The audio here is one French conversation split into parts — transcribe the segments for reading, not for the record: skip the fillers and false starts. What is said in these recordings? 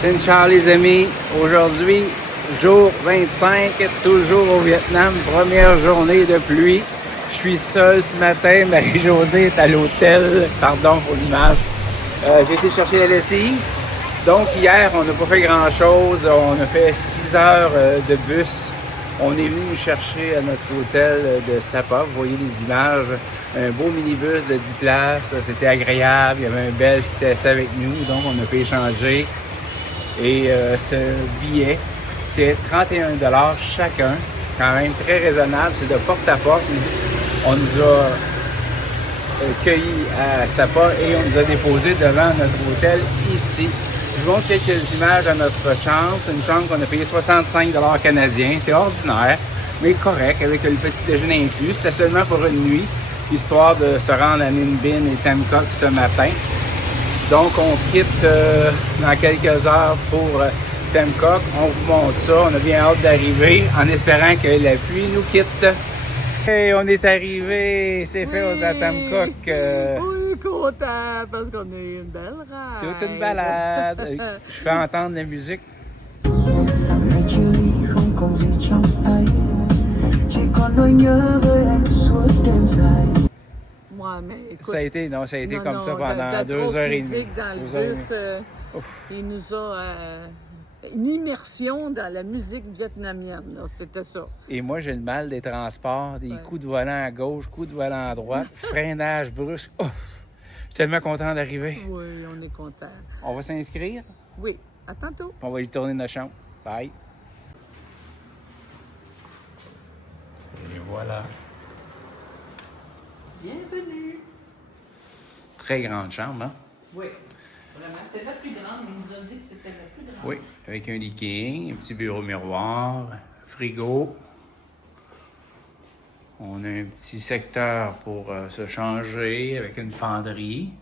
Ciao les amis, aujourd'hui, jour 25, toujours au Vietnam, première journée de pluie. Je suis seul ce matin, Marie-Josée est à l'hôtel, pardon pour l'image. J'ai été chercher la lessive. Donc hier, on n'a pas fait grand-chose, on a fait 6 heures de bus. On est venu nous chercher à notre hôtel de Sapa, vous voyez les images. Un beau minibus de 10 places, c'était agréable, il y avait un Belge qui était assis avec nous, donc on a pu échanger. Et ce billet coûtait 31 $ chacun, quand même très raisonnable, c'est de porte à porte. On nous a cueillis à Sapa et on nous a déposés devant notre hôtel ici. Je vous montre quelques images à notre chambre. C'est une chambre qu'on a payé 65 $ canadiens. C'est ordinaire, mais correct, avec le petit déjeuner inclus. C'était seulement pour une nuit, histoire de se rendre à Ninh Binh et Tam Coc ce matin. Donc, on quitte dans quelques heures pour Tam Coc. On vous montre ça. On a bien hâte d'arriver en espérant que la pluie nous quitte. Hey, on est arrivé. C'est fait au Tam Coc. On est content parce qu'on a eu une belle ride. Toute une balade. Je fais entendre la musique. Ouais, mais écoute, Ça a été comme ça pendant la 2 heures et demie. musique dans le bus, il nous a une immersion dans la musique vietnamienne. Là. C'était ça. Et moi, j'ai le mal des transports, des coups de volant à gauche, coups de volant à droite, freinage brusque. Oh, je suis tellement content d'arriver. Oui, on est content. On va s'inscrire. Oui, à tantôt. On va y tourner notre chambre. Bye. Et voilà. Bienvenue. Très grande chambre, hein? Oui, vraiment. C'est la plus grande. Il nous a dit que c'était la plus grande. Oui, avec un lit king, un petit bureau miroir, frigo. On a un petit secteur pour se changer avec une penderie.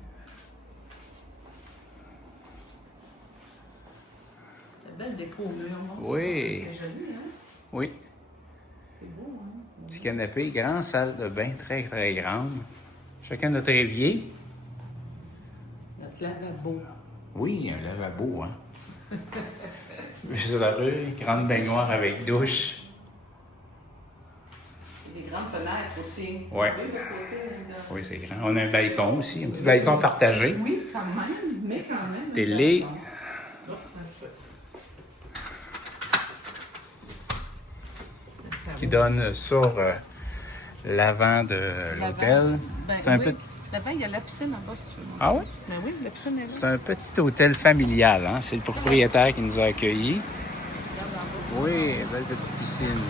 C'est belle déco au mur. Oui. C'est joli, hein? Oui. C'est beau, hein? Petit canapé, grande salle de bain, très, très grande. Chacun notre évier. Notre lavabo. Oui, un lavabo, hein. Vue sur la rue, grande baignoire avec douche. Et des grandes fenêtres aussi. Ouais. Oui, de côté, là. Oui, c'est grand. On a un balcon aussi, un petit balcon partagé. Oui, quand même, mais quand même. Télé. Oh, un petit peu. Qui donne sur l'avant de l'hôtel. Ben, C'est un oui. peu... L'avant, il y a la piscine en bas, si tu veux. Ah oui? Ben oui, la piscine est là. C'est un petit hôtel familial, hein? C'est le propriétaire qui nous a accueillis. Oui, belle petite piscine.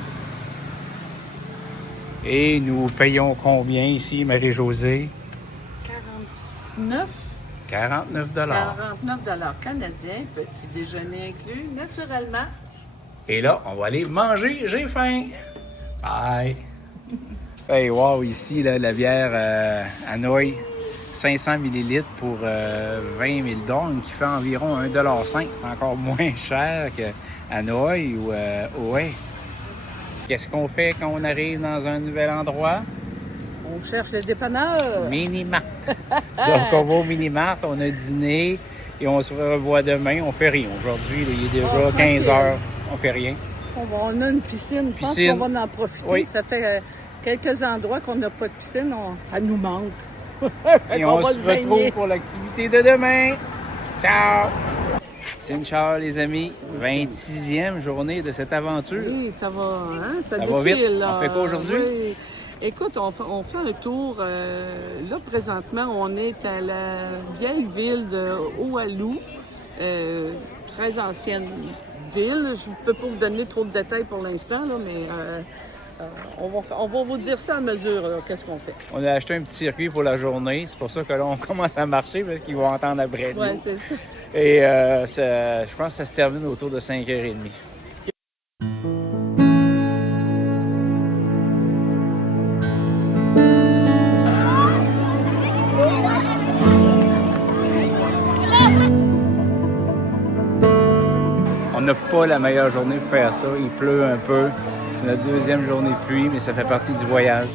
Et nous payons combien ici, Marie-Josée? 49 49 $. 49 canadiens, petit déjeuner inclus, naturellement. Et là, on va aller manger. J'ai faim. Bye. Hey, wow, ici, là, la bière Hanoï, 500 ml pour 20 000 $, qui fait environ 1,5 $. C'est encore moins cher que Hanoï ou ouais. Qu'est-ce qu'on fait quand on arrive dans un nouvel endroit? On cherche les dépanneurs. Mini-mart. Donc, on va au mini-mart, on a dîné et on se revoit demain. On fait rien. Aujourd'hui, il est déjà 15 heures. On fait rien. On a une piscine. Je pense qu'on va en profiter. Oui. Ça fait quelques endroits qu'on n'a pas de piscine. Ça nous manque. Et on se retrouve pour l'activité de demain. Ciao! Ciao les amis, 26e journée de cette aventure. Oui, ça va, hein? Ça va défile, vite. là. On fait quoi aujourd'hui? Oui. Écoute, on fait un tour. Là, présentement, on est à la vieille ville de Oahu. Très ancienne ville. Je ne peux pas vous donner trop de détails pour l'instant, là, mais on va vous dire ça à mesure, qu'est-ce qu'on fait. On a acheté un petit circuit pour la journée. C'est pour ça que là, on commence à marcher parce qu'ils vont entendre après nous. Oui, c'est ça. Et je pense que ça se termine autour de 5h30. On n'a pas la meilleure journée pour faire ça. Il pleut un peu. C'est notre deuxième journée de pluie, mais ça fait partie du voyage.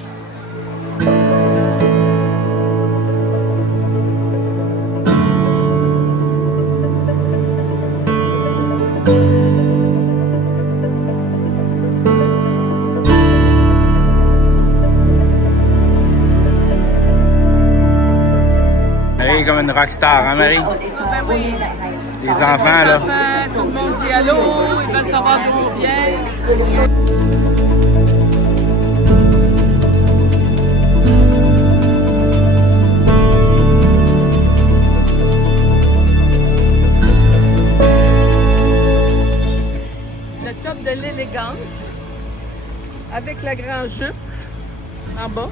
Marie est comme une rockstar, hein Marie? Ah, ben oui. Les enfants, là. Tout le monde dit allô, ils veulent savoir d'où on vient. Le top de l'élégance avec la grande jupe en bas.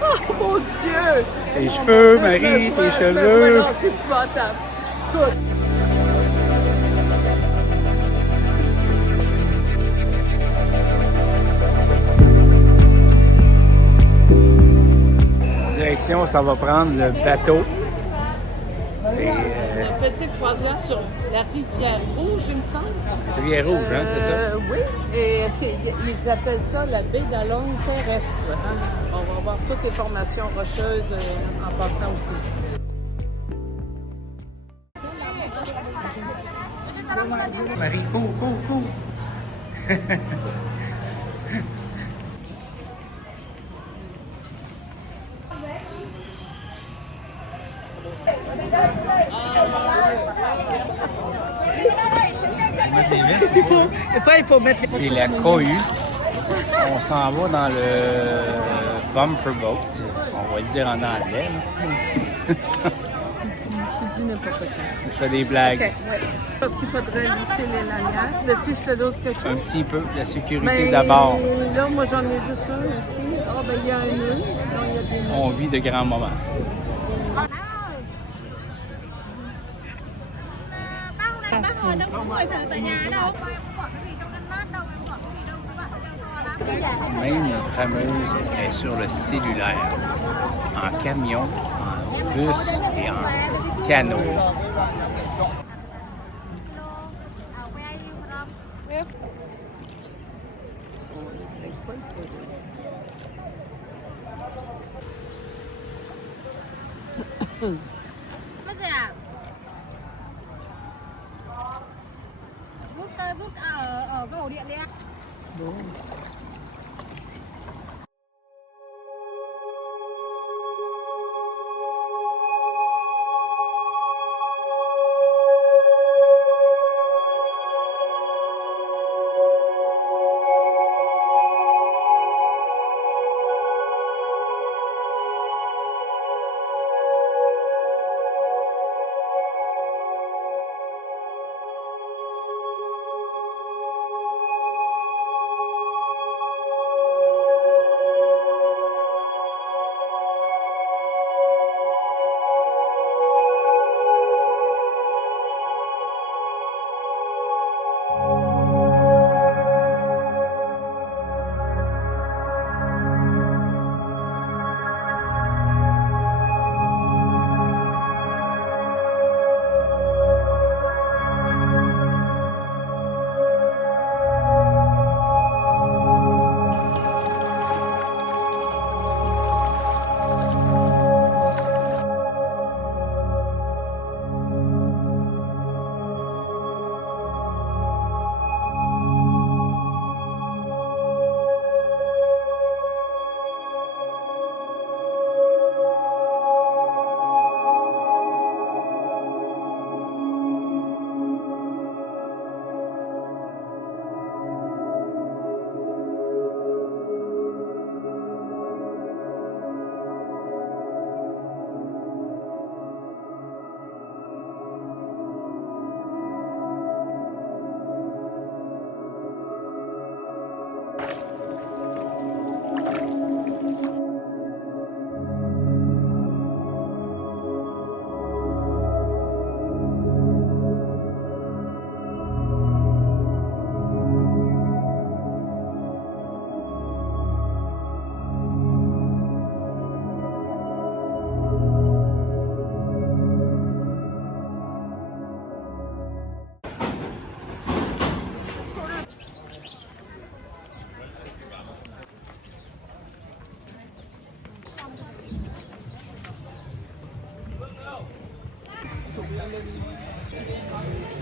Oh mon Dieu! Tes cheveux, Marie, tes cheveux. Non, c'est épouvantable. Tout. Direction, ça va prendre le bateau. C'est Une petite croisière sur la rivière Rouge, il me semble. Rivière Rouge, hein, c'est ça? Oui, et ils appellent ça la baie d'Alongue terrestre. On va voir toutes les formations rocheuses en passant aussi. Marie, cours, cours, cours! Il faut mettre les... C'est la cohue. On s'en va dans le bumper boat. On va le dire en anglais. Tu dis n'importe quoi. Je fais des blagues. OK, ouais. Parce qu'il faudrait lisser les lanières. Veux-tu que je te dose quelque chose? Un petit peu. La sécurité Ben, d'abord. Là, moi, j'en ai juste un ici. Ah, ben, il y a un nœud. Non, il y a des nœuds. On vit de grands moments. Bác ngồi trong không ngồi sợ tại nhà đâu. Même notre fameuse est sur le cellulaire, en camion, en bus et en canot. Mất gì à? Rút ở cái ổ điện đi em.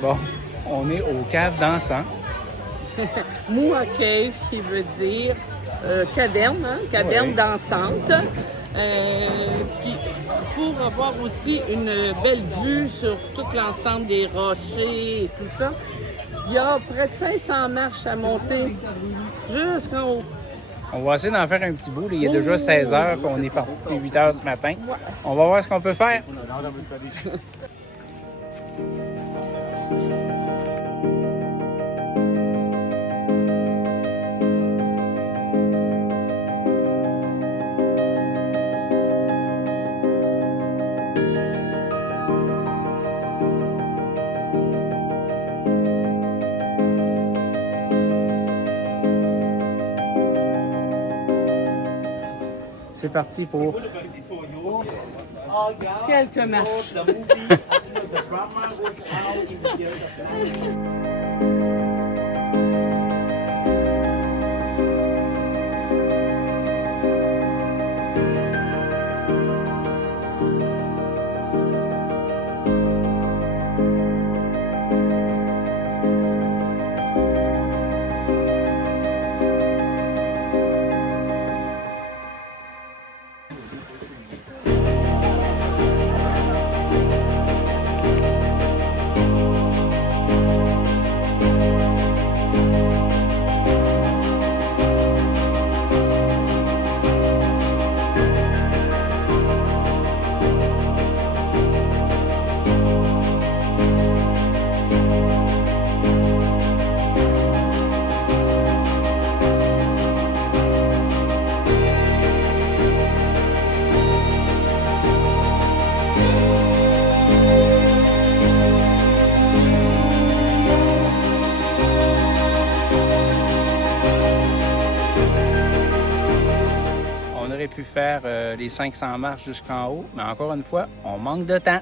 Bon, on est au cave d'encens. Moua Cave, qui veut dire caverne, hein? Caverne Oui. dansante. Puis pour avoir aussi une belle vue sur tout l'ensemble des rochers et tout ça, il y a près de 500 marches à monter jusqu'en haut. On va essayer d'en faire un petit bout. Là. Il est déjà 16 h, puis on est parti depuis 8 h ce matin. On va voir ce qu'on peut faire. C'est parti pour... Quelques marches. On aurait pu faire les 500 marches jusqu'en haut, mais encore une fois, on manque de temps.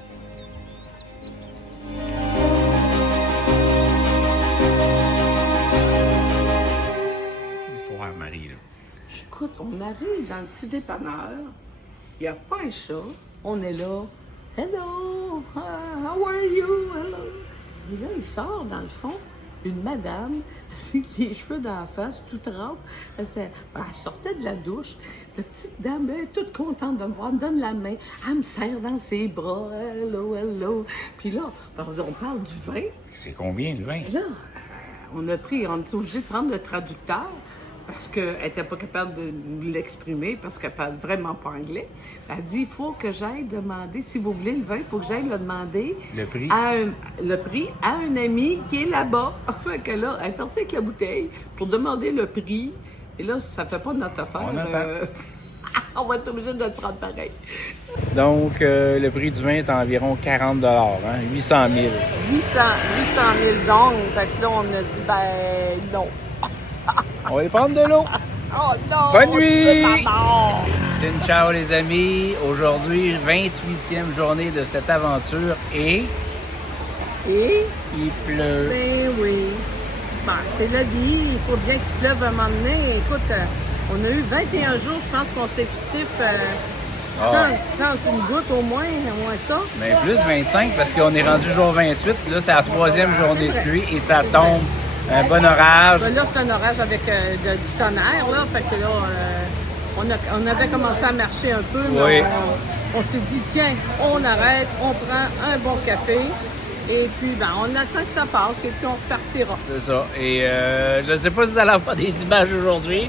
L'histoire, Marie, là. Écoute, on arrive dans le petit dépanneur, il n'y a pas un chat, on est là. Hello, how are you? Hello. Et là, il sort dans le fond, une madame, avec les cheveux dans la face, toute rampe. Elle sortait de la douche. La petite dame, elle est toute contente de me voir, elle me donne la main, elle me serre dans ses bras. Hello, hello. Puis là, on parle du vin. C'est combien le vin? Là, on était obligé de prendre le traducteur parce qu'elle n'était pas capable de nous l'exprimer, parce qu'elle parle vraiment pas anglais. Elle dit, il faut que j'aille demander, si vous voulez le vin, il faut que j'aille le demander. Le prix? Le prix à un ami qui est là-bas. Fait que là, elle est partie avec la bouteille pour demander le prix. Et là, ça fait pas notre affaire. On attend. On va être obligé de le prendre pareil. Donc, le prix du vin est environ 40 $, hein? 800 000. 800 000 donc. Fait que là, on a dit, ben non. On va aller prendre de l'eau. Oh non! Bonne nuit! C'est pas mort. C'est ciao les amis. Aujourd'hui, 28e journée de cette aventure et Et, il pleut. ben oui. Bon, c'est la vie. Il faut bien qu'il pleuve à un moment donné. Écoute, on a eu 21 jours, je pense, consécutifs sans une goutte au moins ça. Mais plus 25 parce qu'on est rendu jour 28. Là, c'est la troisième journée de pluie et ça tombe. Un bon orage. Ben là, c'est un orage avec du tonnerre, là. Fait que là, on avait commencé à marcher un peu, mais Oui. on s'est dit, tiens, on arrête, on prend un bon café. Et puis, ben, on attend que ça passe et puis on repartira. C'est ça. Et je ne sais pas si vous allez avoir des images aujourd'hui.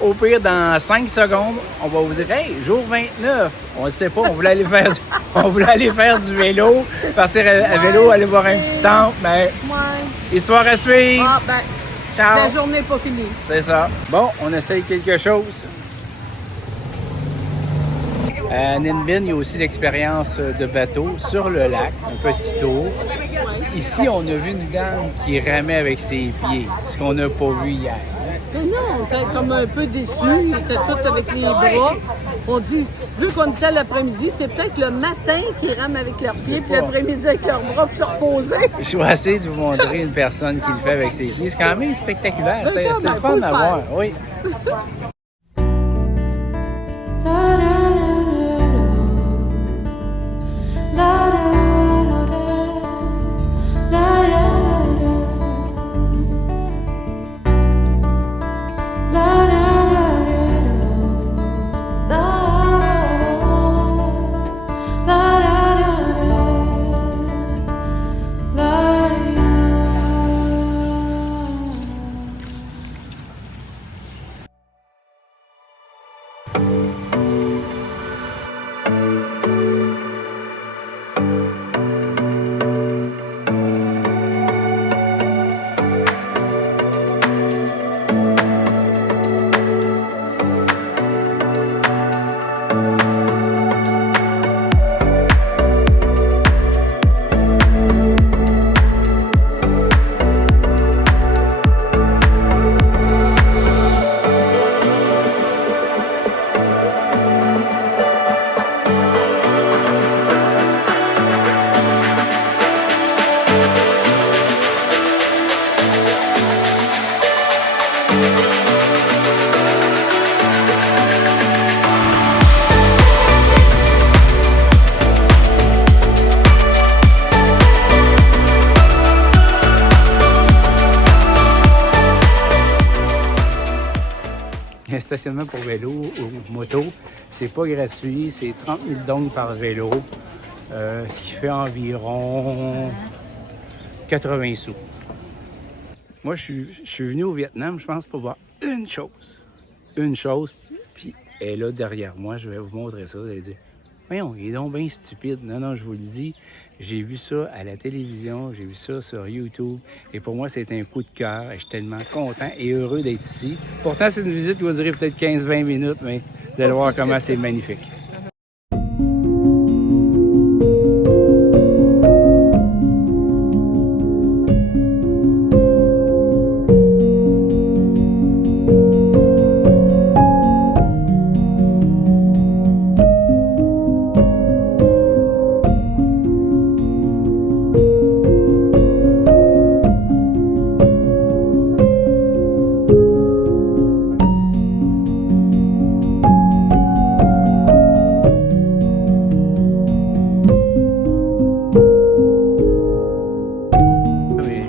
Au pire, dans 5 secondes, on va vous dire, hey, jour 29. On ne sait pas, on voulait aller faire du vélo, partir à vélo, aller voir un petit temple, mais Ouais. histoire à suivre. Ah, ben, Ciao. la journée n'est pas finie. C'est ça. Bon, on essaye quelque chose. À Ninh Binh, il y a aussi l'expérience de bateau sur le lac, un petit tour. Ici, on a vu une dame qui ramait avec ses pieds, ce qu'on n'a pas vu hier. Mais non, on était comme un peu déçus. Ils étaient tous avec les bras. On dit, vu qu'on était l'après-midi, c'est peut-être le matin qu'ils rament avec leurs pieds, puis l'après-midi avec leurs bras pour se reposer. Je vais essayer de vous montrer une personne qui le fait avec ses pieds. C'est quand même spectaculaire. C'est Ben, le faut fun le à faire. voir. Oui. La Un stationnement pour vélo ou moto, c'est pas gratuit, c'est 30 000 dong par vélo, ce qui fait environ 80 sous. Moi, je suis venu au Vietnam, je pense, pour voir une chose, puis elle est là derrière moi, je vais vous montrer ça, vous allez dire, voyons, il est donc bien stupide. Non, je vous le dis, j'ai vu ça à la télévision, j'ai vu ça sur YouTube, et pour moi, c'est un coup de cœur, et je suis tellement content et heureux d'être ici. Pourtant, c'est une visite qui va durer peut-être 15-20 minutes, mais vous allez voir comment c'est magnifique.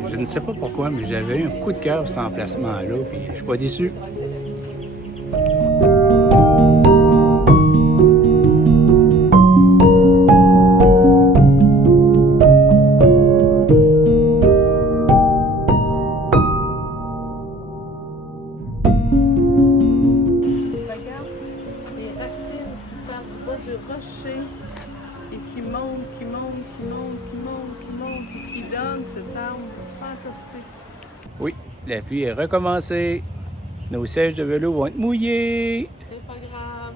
Je ne sais pas pourquoi, mais j'avais eu un coup de cœur pour cet emplacement-là, puis je suis pas déçu. Regarde les racines qui partent bas du rocher et qui montent, et qui donnent cet arbre fantastique. Oui, la pluie est recommencée. Nos sièges de vélo vont être mouillés. C'est pas grave.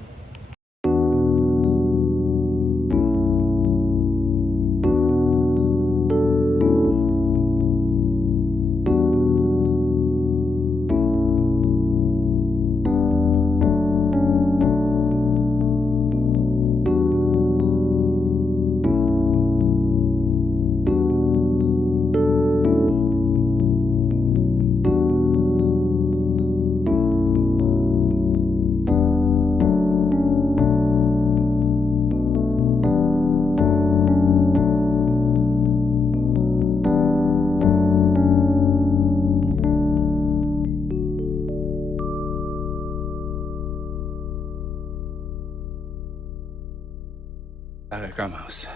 Ça recommence.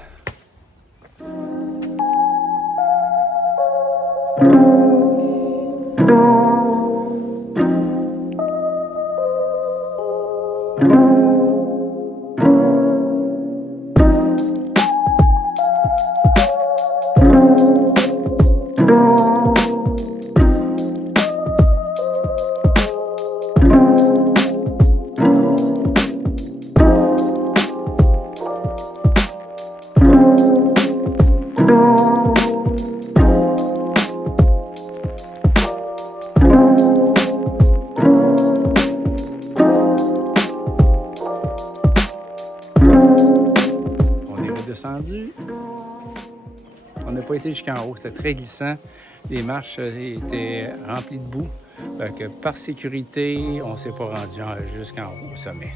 Descendu. On n'a pas été jusqu'en haut, c'était très glissant. Les marches étaient remplies de boue. Fait que par sécurité, on ne s'est pas rendu jusqu'en haut au sommet.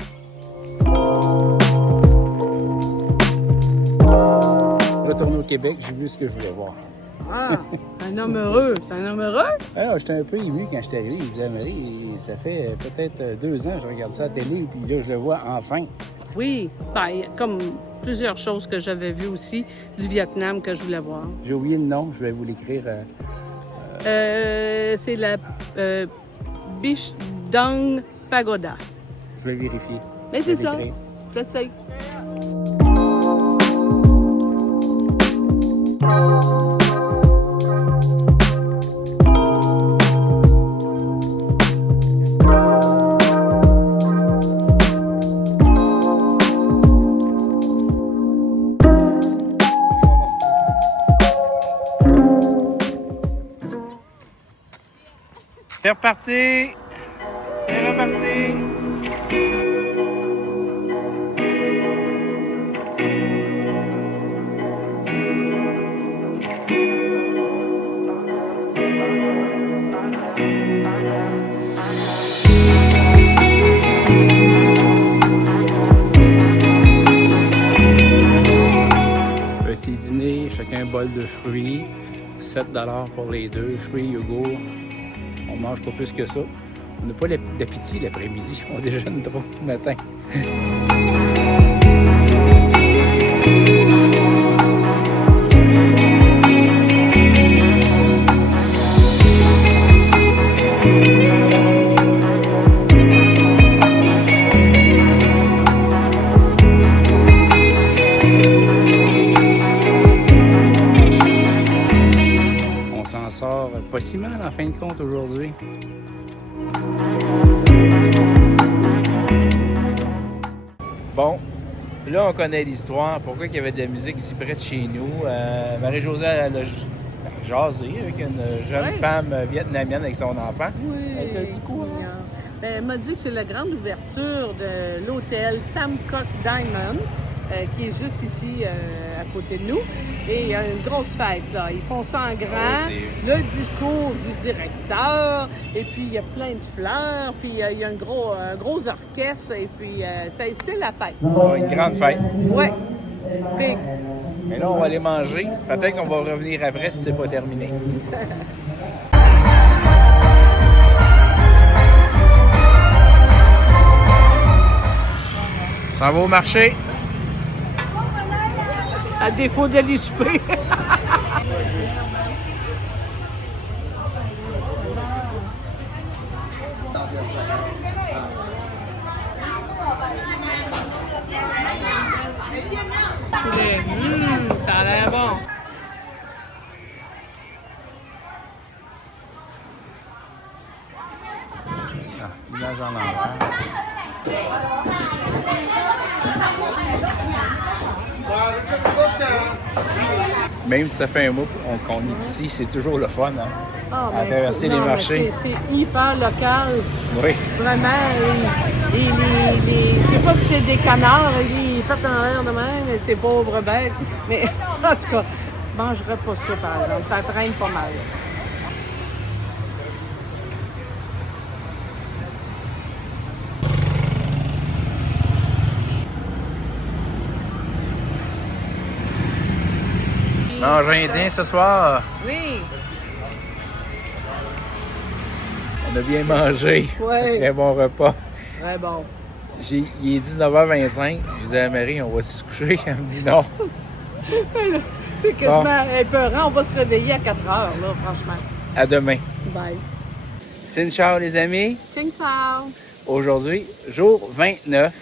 Retourner au Québec, j'ai vu ce que je voulais voir. Ah, un homme heureux. C'est un homme heureux? Alors, j'étais un peu ému quand j'étais arrivé. Il disait, Marie, ça fait peut-être 2 ans que je regarde ça à la télé, puis là, je le vois enfin. Oui, ben, comme plusieurs choses que j'avais vues aussi du Vietnam que je voulais voir. J'ai oublié le nom, je vais vous l'écrire. C'est la Biche Dong Pagoda. Je vais vérifier. Mais c'est ça. décrire. J'essaie. C'est reparti! C'est reparti! Petit dîner, chacun un bol de fruits, 7 $ pour les deux, fruits, yogourt. On mange pas plus que ça. On n'a pas d'appétit l'après-midi, on déjeune trop le matin. On s'en sort pas si mal en fin de compte aujourd'hui. Bon, là on connaît l'histoire. Pourquoi il y avait de la musique si près de chez nous? Marie-Josée, elle a jasé avec une jeune Oui. femme vietnamienne avec son enfant. Oui. Elle t'a dit quoi? Ben, elle m'a dit que c'est la grande ouverture de l'hôtel Tamcock Diamond, qui est juste ici à côté de nous. Et il y a une grosse fête, là. Ils font ça en grand. Oh, le discours du directeur, et puis il y a plein de fleurs, puis il y a un gros orchestre, et puis c'est la fête. Une grande fête. Ouais. Big. Mais là, on va aller manger. Peut-être qu'on va revenir après si c'est pas terminé. Ça va au marché? À défaut d'aller souper. Ça a l'air bon. Ah, image en l'envers. Même si ça fait un mois qu'on est ici, c'est toujours le fun, hein? Ah, À traverser les marchés. C'est hyper local. Oui. Vraiment. Je sais pas si c'est des canards, ils font en l'air de même, mais c'est pauvre bête. Mais en tout cas, je mangerais pas ça, par exemple. Ça traîne pas mal. Mange indien ce soir. Oui. On a bien mangé. Ouais. Très bon repas. Très bon. Il est 19h25. Je dis à Marie, on va se coucher. Elle me dit non. C'est quasiment épeurant. On va se réveiller à 4 heures, là, franchement. À demain. Bye. Sin ciao les amis. Ching Sao. Aujourd'hui, jour 29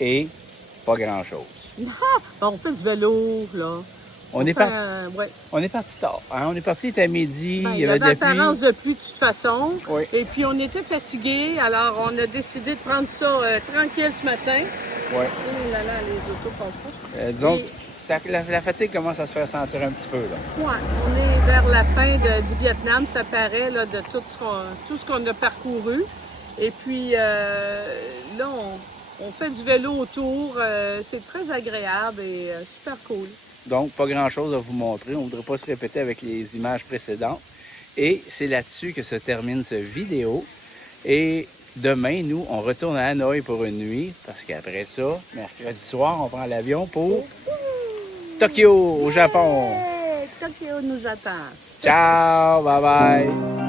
et pas grand-chose. Bon, on fait du vélo, là. On est parti. Ouais. On est parti tard. Hein? On est parti, il était à midi, Ben, il y avait de la apparence pluie. de pluie de toute façon. Oui. Et puis on était fatigués, alors on a décidé de prendre ça tranquille ce matin. Ouais. Oh là là, les autos passent pas. Disons Et- que la fatigue commence à se faire sentir un petit peu. Là. Ouais, on est vers la fin du Vietnam, ça paraît, là, de tout ce qu'on a parcouru. Et puis là, on fait du vélo autour. C'est très agréable et super cool. Donc, pas grand-chose à vous montrer. On ne voudrait pas se répéter avec les images précédentes. Et c'est là-dessus que se termine cette vidéo. Et demain, nous, on retourne à Hanoï pour une nuit. Parce qu'après ça, mercredi soir, on prend l'avion pour Tokyo, au Japon. Hey, Tokyo nous attend. Ciao, bye bye.